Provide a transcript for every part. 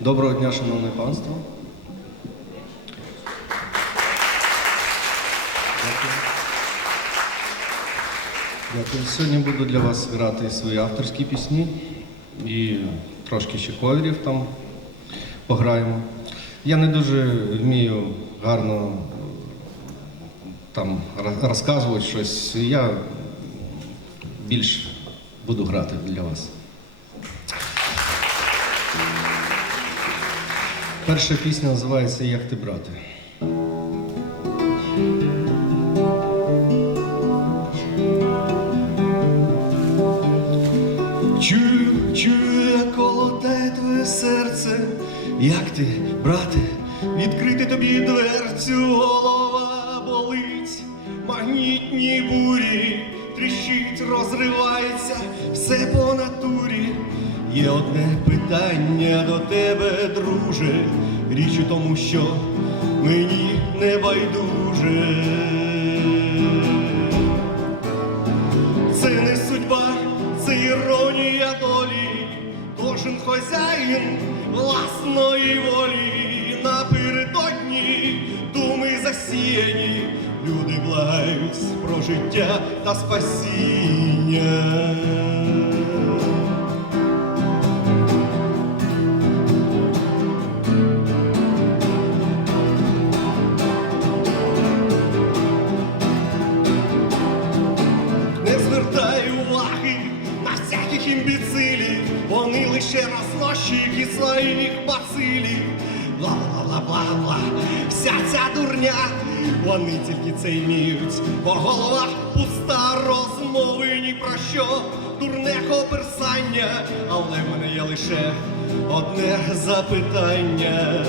Доброго дня, шановне панство. Дякую. Сьогодні буду для вас грати свої авторські пісні і трошки ще коверів там пограємо. Я не дуже вмію гарно там розказувати щось. Я більш буду грати для вас. Перша пісня називається Як ти брати. Чую, чую, як колотає твоє серце, як ти, брате, відкрити тобі дверцю, голова болить, магнітні бурі, тріщить, розривається, все по натурі. Є одне питання до тебе, друже, річ у тому, що мені не байдуже. Це не судьба, це іронія долі. Кожен хазяїн власної волі напередодні думи засіяні. Люди благають про життя та спасіння. Вся ця дурня, вони тільки це вміють, бо голова пуста розмови ні про що, дурне коперсання, але в мене є лише одне запитання.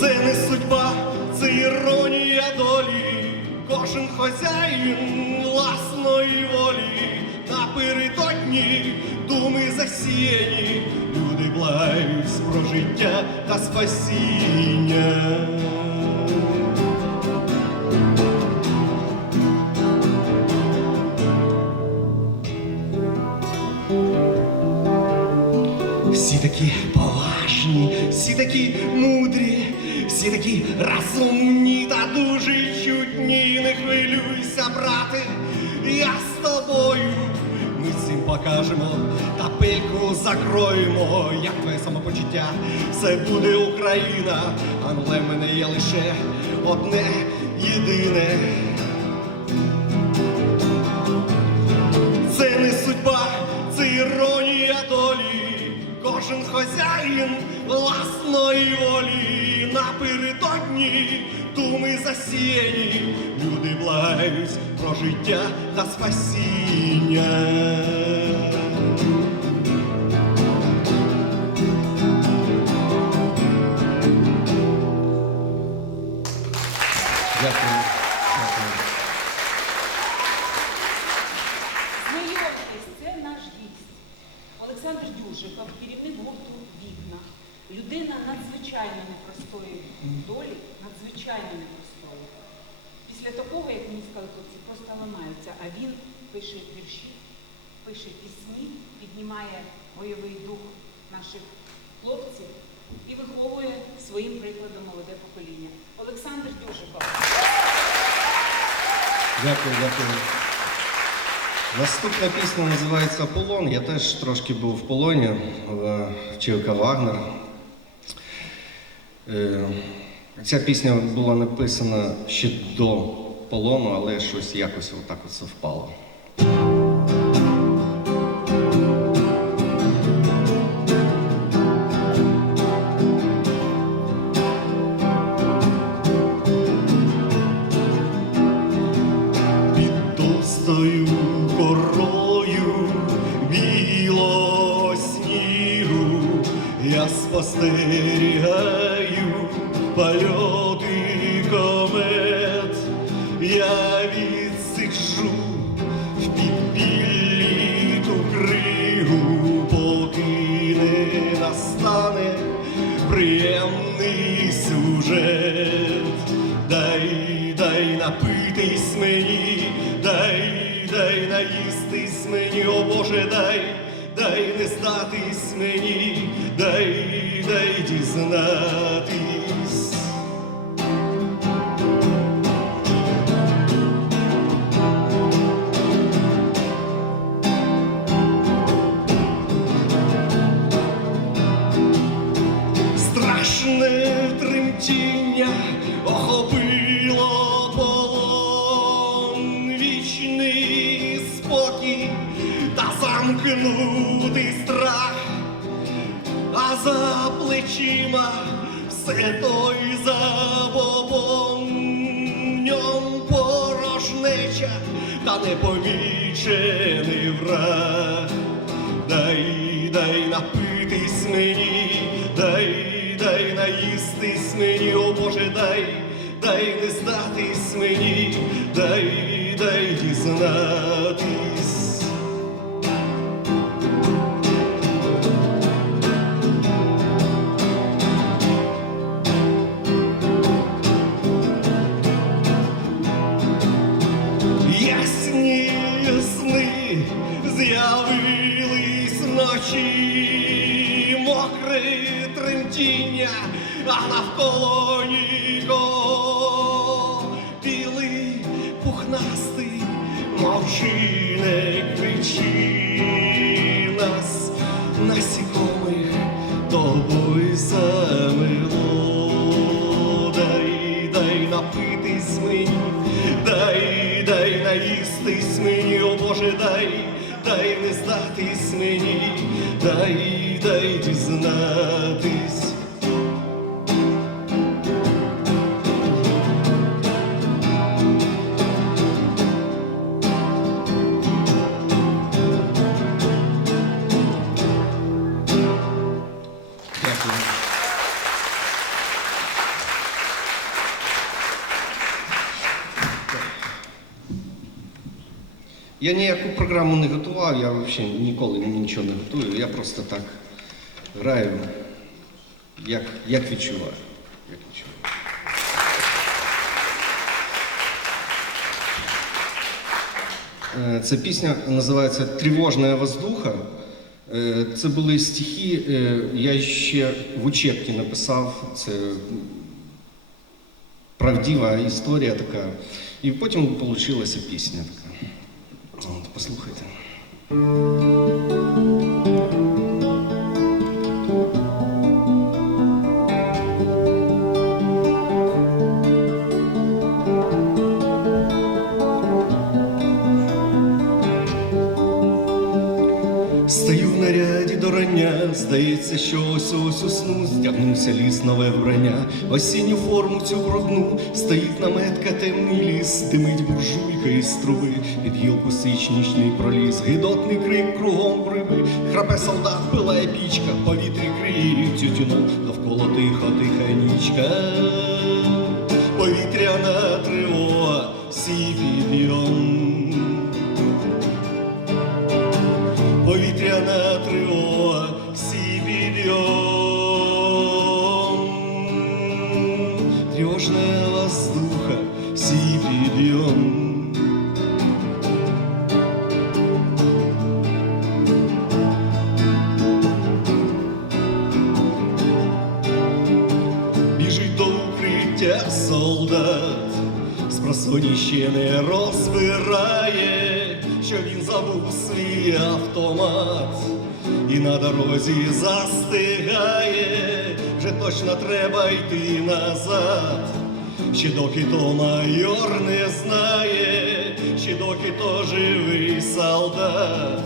Це не судьба, це іронія долі. Кожен хазяїн власної волі. Напередодні думи засіяні. Люди благають про життя та спасіння. Всі такі поважні, всі такі мудрі, всі такі розумні та дуже чутні. Не хвилюйся, брате, покажемо та пельку закроємо, як твоє самопочуття, все буде Україна, але в мене є лише одне єдине. Це не судьба, це іронія долі. Кожен хазяїн власної волі. Напередодні думи засіяні. Люди благають про життя та спасіння. Дякую. Знайомтесь, це наш гість. Олександр Дюжиков, керівник гурту Вікна. Людина надзвичайно непростої долі, надзвичайно непростої. Після такого, як мені сказали, ламаються, а він пише вірші, пише пісні, піднімає бойовий дух наших хлопців і виховує своїм прикладом молоде покоління. Олександр Дюжиков. Дякую, дякую. Наступна пісня називається Полон. Я теж трошки був в полоні, вчивка Вагнер. Е, Ця пісня була написана ще до полону, але щось якось отак от совпало. Під товстою корою білого снігу я спостерігаю польоти дай, дай не статись мені, дай, дай дізнатись. Замкнутий страх, а за плечима все той забобон, ньом порожнеча та непомічений враг. Дай, дай напитись мені, дай, дай наїстись мені, о Боже, дай, дай не здатись мені, дай, дай дізнатись. З'явились ночі, мокре тремтіння, а навколо нікого білий пухнастий, мовчи не кричи дай, дай не здатись мені, дай, дай дізнатись. Я ніяку програму не готував, я взагалі ніколи нічого не готую. Я просто так граю, як, як відчуваю. Як відчуваю. Е, Ця пісня називається Тривожна воздуха. Е, Це були стихи, е, я ще в учебці написав. Це правдива історія така. І потім вийшла пісня послухайте. Здягнувся ліс нове вбрання, осінню форму цю прогну, стоїть наметка, темний ліс, димить буржуйка із труби, під гілку сич нічний проліз, гидотний крик кругом бриби, храпе солдат, пилає пічка, повітрі криє тютюну, довкола тихо, тиха нічка, ще не розбирає, що він забув свій автомат і на дорозі застигає, вже точно треба йти назад. Ще доки то майор не знає, ще доки то живий солдат.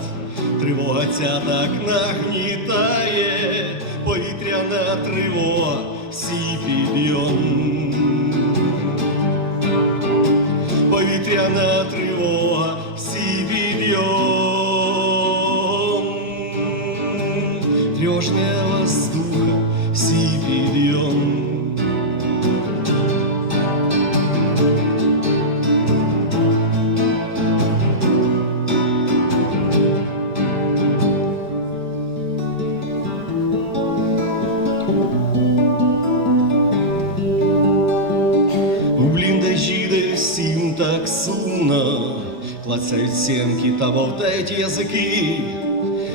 Тривога ця так нагнітає, повітряна тривога, всі підйом. Повітряна тривога, клацають сімки та бовтають язики.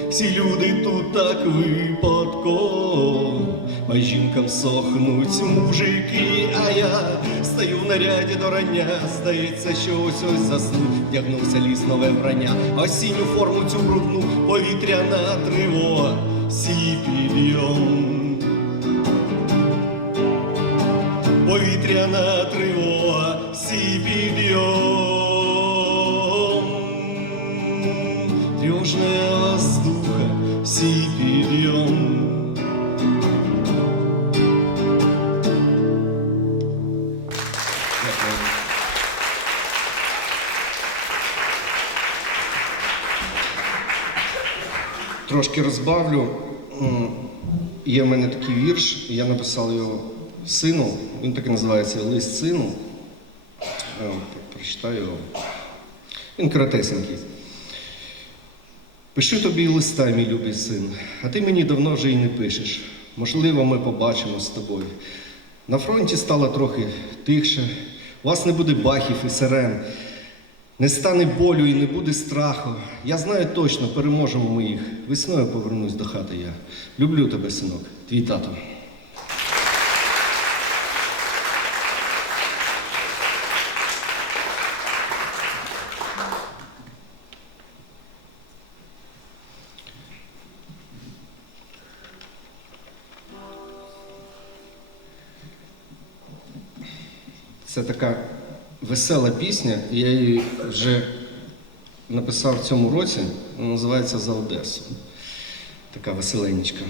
всі люди тут так випадково. А жінкам сохнуть мужики, а я стою в наряді до рання. Здається, що ось ось засну, вдягнувся ліс нове вбрання, осінню форму цю брудну, повітряна тривога, сі підйом. Повітряна тривога, Трошки розбавлю. Є в мене такий вірш, я написав його сину. Він так і називається Лист сину. Про- прочитаю його. Він коротесенький. Пиши тобі листа, мій любий син, а ти мені давно вже й не пишеш. Можливо, ми побачимо з тобою. На фронті стало трохи тихше, у вас не буде бахів і сирен, не стане болю і не буде страху. Я знаю точно, переможемо ми їх. Весною повернусь до хати я. Люблю тебе, синок, твій тато. Це така весела пісня, я її вже написав в цьому році, вона називається За Одесу. Така веселенечка.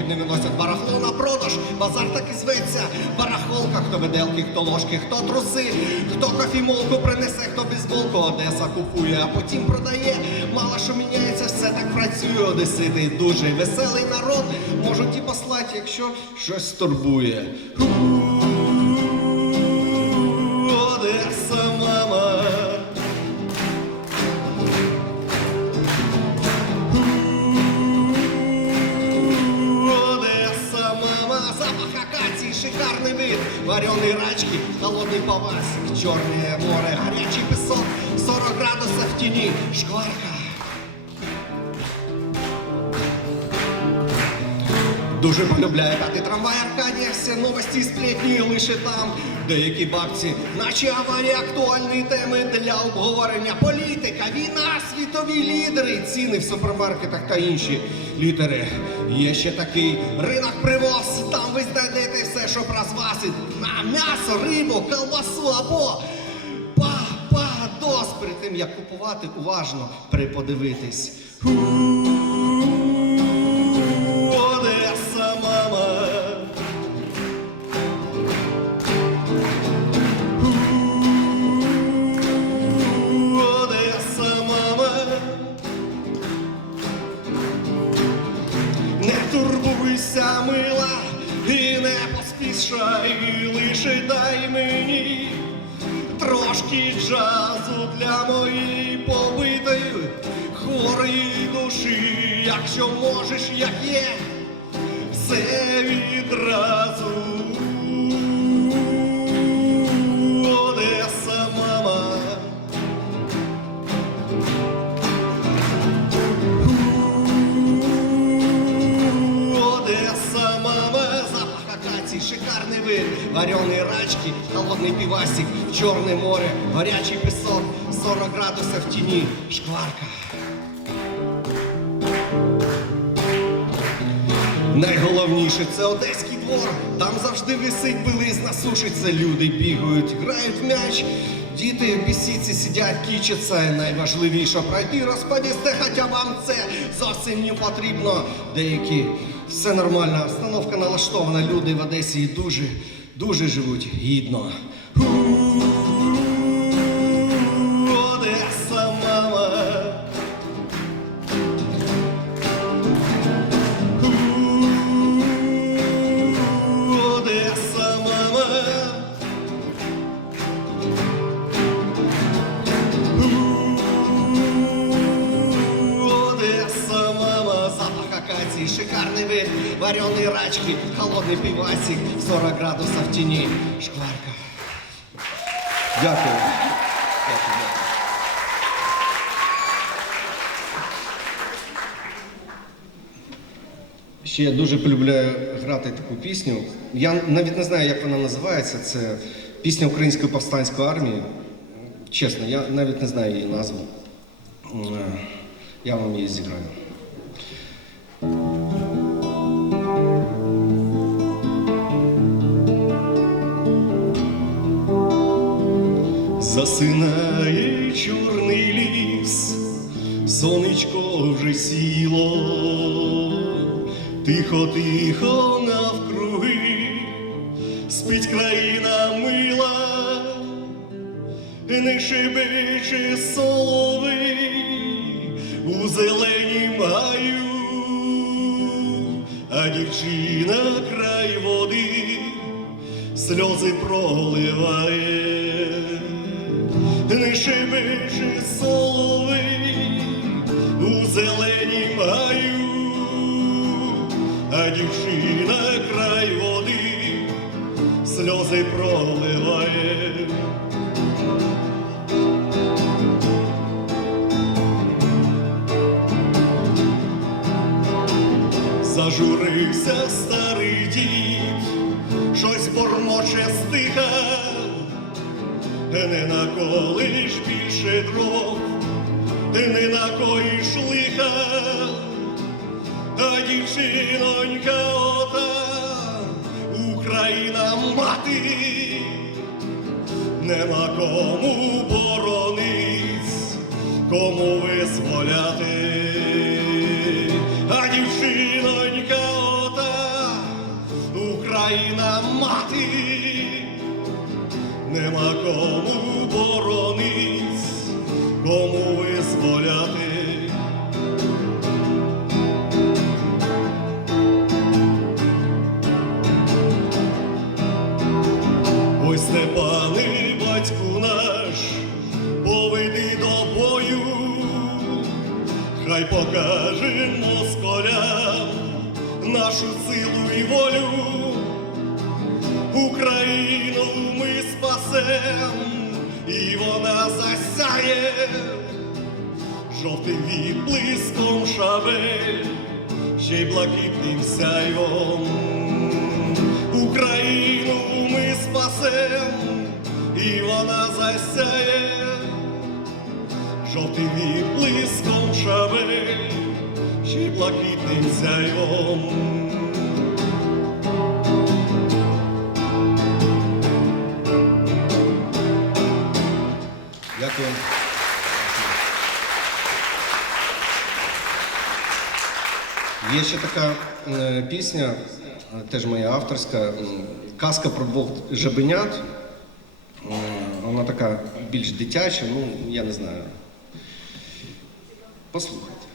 По виносять барахло на продаж. Базар так і зветься. Барахолка, хто виделки, хто ложки, хто труси, хто кофімолку принесе, хто бейсболку Одеса купує, а потім продає. Мало що міняється, все так працює. Одесити дуже веселий народ. Можуть і послати, якщо щось турбує. Вареные рачки, холодный павасик, черное море, горячий песок, 40 градусов в тени, шкварка. Дуже полюбляє п'ятий трамвай Аркадія, всі новості і сплетні лише там. Деякі бабці, наче аварії, актуальні теми для обговорення. Політика, війна, світові лідери, ціни в супермаркетах та інші літери. Є ще такий ринок привоз. Там ви знайдете все, що про вас. На м'ясо, рибу, колбасу або па, па, дос. Перед тим як купувати, уважно приподивитись. Поспішай, лише дай мені трошки джазу для моєї побитої хворої душі, якщо можеш, як є, все відразу. Вареные рачки, холодний півасик, чорне море, горячий пісок, 40 градусів в тіні, шкварка. Найголовніше це одеський двор. Там завжди висить білизна, сушиться, люди бігають, грають в м'яч. Діти в бісіці сидять, кічаться. Найважливіше пройти, розповісти, хоча вам це зовсім не потрібно. Деякі все нормально, обстановка налаштована, люди в Одесі дуже, дуже живуть гідно. Ще я дуже полюбляю грати таку пісню. Я навіть не знаю, як вона називається. Це пісня Української повстанської армії. Чесно, я навіть не знаю її назву. Е, Я вам її зіграю. Засинає чорний ліс, сонечко вже сіло, тихо, тихо навкруги, спить країна мила, не шибече соловей у зеленім гаю, а дівчина край води сльози проливає, не шибече соловей у зеленім а дівчина край води сльози проливає. Зажурився старий дід, щось бормоче стиха, не наколиш більше дров, не накоїш лиха, а дівчинонька ота, Україна мати, нема кому боронись, кому визволяти, а дівчинонька ота, Україна мати, нема кому боронись, кому визволяти. Хай покаже москалям нашу силу і волю. Україну ми спасем, і вона засяє жовтим відблиском шабель, ще й блакитним сяйвом. Україну ми спасем, і вона засяє жовтим відблиском шабель, ще й блакитним сяйвом. Дякую. Є ще така е, пісня, е, теж моя авторська, казка про двох жабенят. М, Вона така більш дитяча, ну я не знаю. Послухайте.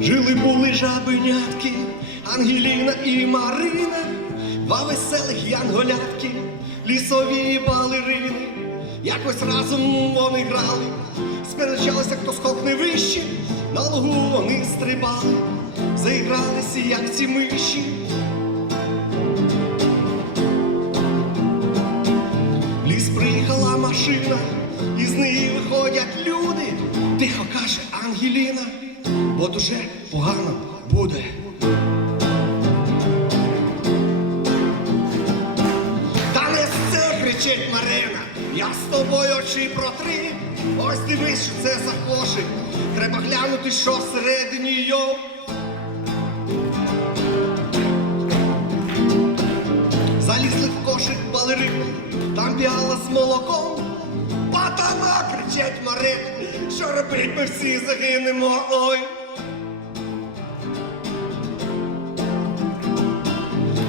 Жили були жабенятки, Ангеліна і Марина, два веселих янголятки, лісові балерини. Якось разом вони грали, сперечалися, хто скокне вище, на лугу вони стрибали, заігралися, як ці миші. Неї виходять люди. Тихо каже Ангеліна, бо дуже погано буде. Та не це кричить Марина, я з тобою очі протри. Ось дивись, що це за кошик. Треба глянути, що всередині його. Залізли в кошик балерини, там бігала з молоком. Сатана! кричать Марек! Що робить, ми всі загинемо, ой!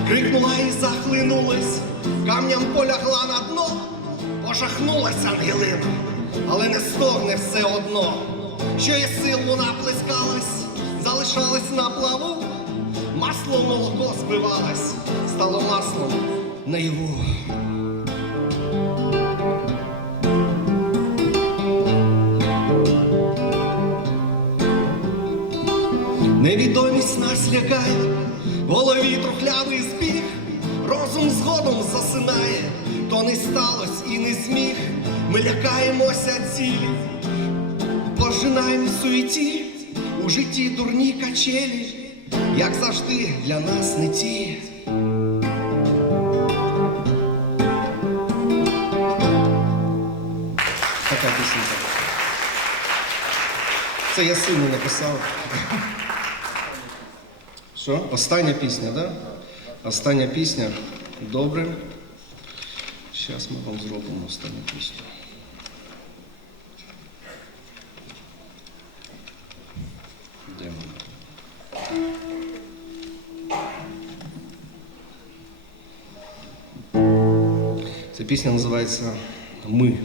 Крикнула і захлинулась, камням полягла на дно, пожахнулась Ангелина, але не стогне все одно, що є сил вона плескалась, залишалась на плаву, масло молоко збивалось, стало маслом наяву. Невідомість в голові трухлявий збіг, розум згодом засинає, то не сталось і не зміг. Ми лякаємося цілі, пожинаємо в суеті, у житті дурні качелі, як завжди для нас не ті. Така пісенька. Це я сину написав. Що? Остання пісня, так? Да? Остання пісня. Добре. Зараз ми вам зробимо останню пісню. Де вона? Ця пісня називається Ми.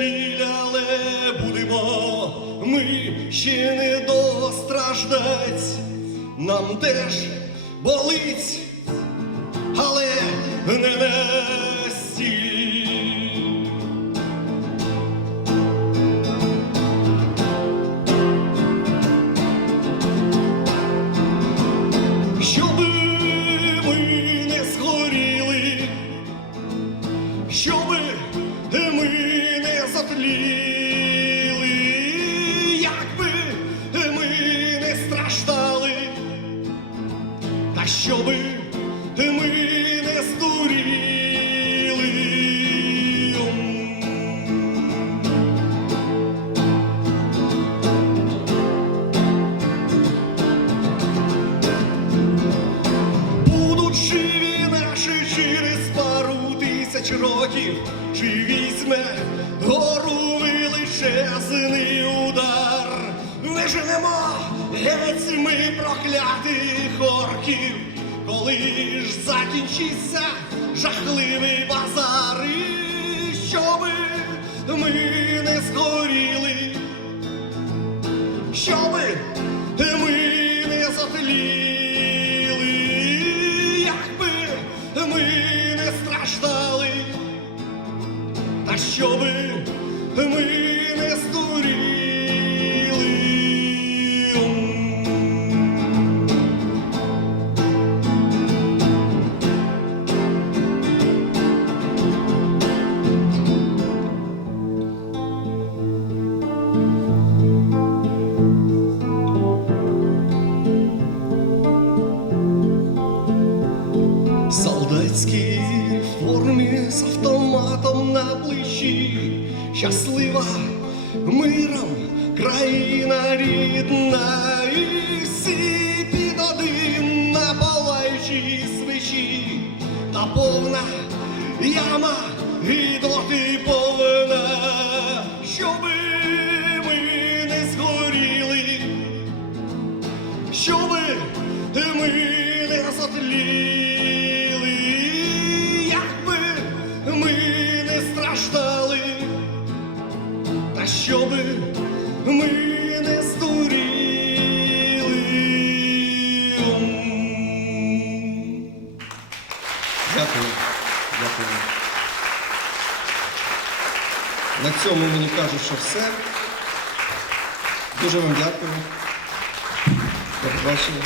Біль, але будемо ми ще не достраждать. Нам теж болить, але не настіль. Візьме гору величезний удар. Виженемо геть ми проклятих орків, коли ж закінчиться жахливий базар, і щоби ми не згоріли кажуть, що все. Дуже вам дякую. До побачення.